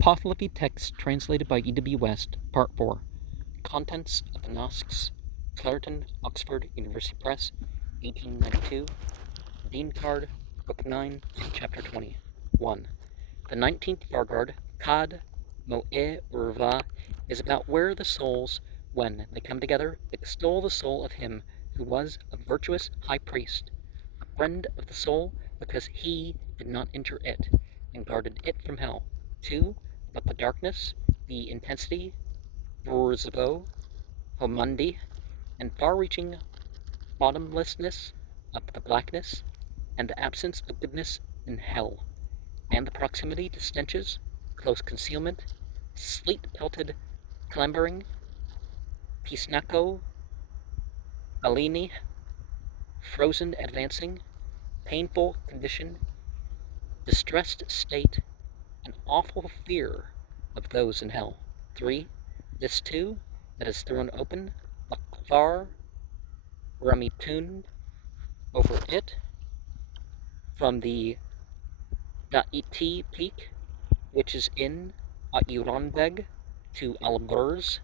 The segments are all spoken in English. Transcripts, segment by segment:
Pahlavi text translated by E.W. West, Part 4. Contents of the Nasks, Clarendon, Oxford University Press, 1892. Dinkard, Book 9, Chapter 20. 1. The 19th Vargard, Kad Mo'e Urva, is about where the souls, when they come together, extol the soul of him who was a virtuous high priest, a friend of the soul because he did not enter it, and guarded it from hell. 2. About the darkness, the intensity, Vurzvo, Homundi, and far-reaching bottomlessness of the blackness, and the absence of goodness in hell, and the proximity to stenches, close concealment, sleet-pelted clambering, pisnaco, alini, frozen advancing, painful condition, distressed state, an awful fear of those in hell. 3. This too, that is thrown open, Akvar Ramitun, over it, from the Da'iti peak, which is in Aturanbeg, to Alburz,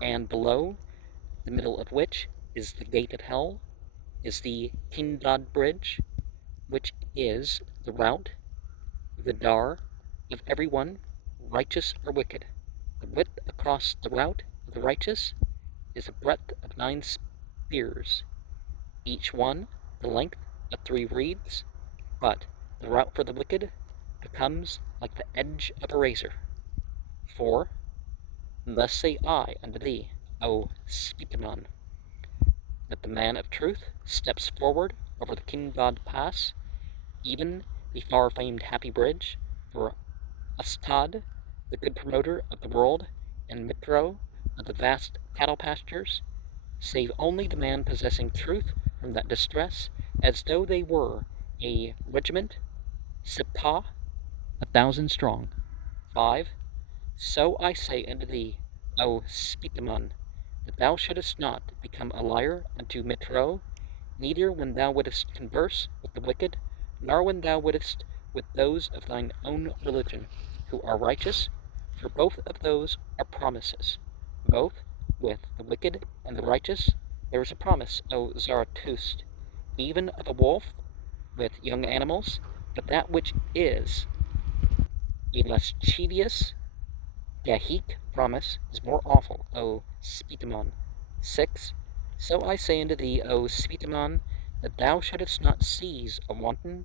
and below, the middle of which is the gate of hell, is the Kindad bridge, which is the route, the dar, of everyone, righteous or wicked. The width across the route of the righteous is a breadth of 9 spears, each one the length of 3 reeds, but the route for the wicked becomes like the edge of a razor. 4. Thus say I unto thee, O Spitamon, that the man of truth steps forward over the Kindad Pass, even the far-famed Happy Bridge, for Astad, the good promoter of the world, and Mitro of the vast cattle pastures, save only the man possessing truth from that distress, as though they were a regiment, Sipah, 1,000 strong. 5. So I say unto thee, O Spitamon, that thou shouldest not become a liar unto Mitro, neither when thou wouldest converse with the wicked, nor when thou wouldest with those of thine own religion, who are righteous, for both of those are promises. Both with the wicked and the righteous there is a promise, O Zarathustra, even of a wolf with young animals, but that which is a lascivious, Gahik promise is more awful, O Spitamon. 6. So I say unto thee, O Spitamon, that thou shouldest not seize a wanton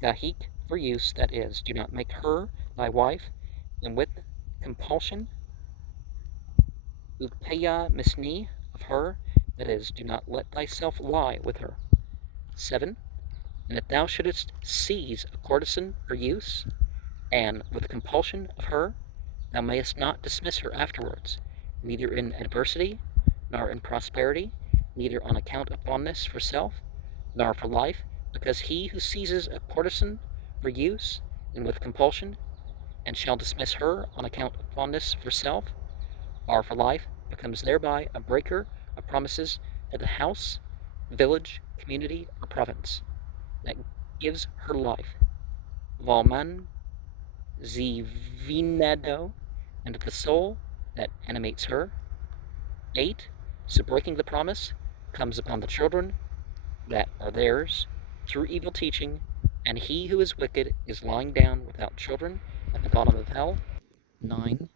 Gahik for use, that is, do not make her thy wife, and with compulsion, Upeya misni of her, that is, do not let thyself lie with her. 7. And if thou shouldest seize a courtesan for use, and with compulsion of her, thou mayest not dismiss her afterwards, neither in adversity, nor in prosperity, neither on account of fondness for self, nor for life, because he who seizes a courtesan for use, and with compulsion, and shall dismiss her on account of fondness for self, or for life, becomes thereby a breaker of promises to the house, village, community, or province that gives her life. Valman Zivinado, and to the soul that animates her. 8. So breaking the promise comes upon the children that are theirs through evil teaching, and he who is wicked is lying down without children at the bottom of hell. 9.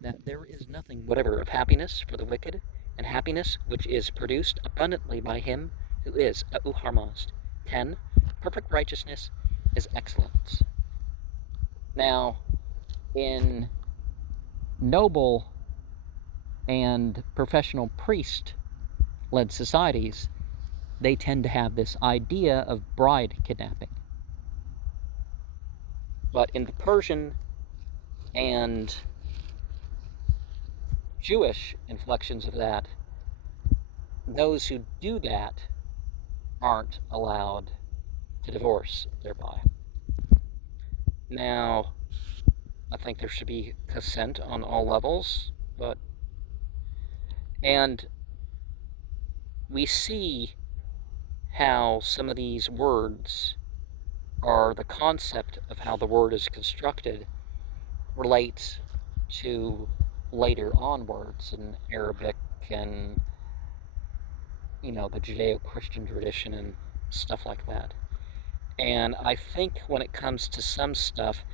That there is nothing whatever of happiness for the wicked, and happiness which is produced abundantly by him who is a Uharmazd. 10. Perfect righteousness is excellence. Now, in noble and professional priest-led societies, they tend to have this idea of bride kidnapping. But in the Persian and Jewish inflections of that, those who do that aren't allowed to divorce thereby. Now, I think there should be consent on all levels, and we see how some of these words are the concept of how the word is constructed relate to later on words in Arabic and, the Judeo-Christian tradition and stuff like that. And I think when it comes to some stuff,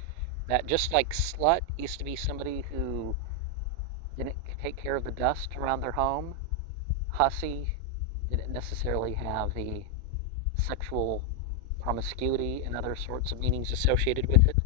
that just like slut used to be somebody who didn't take care of the dust around their home, hussy didn't necessarily have the sexual promiscuity and other sorts of meanings associated with it.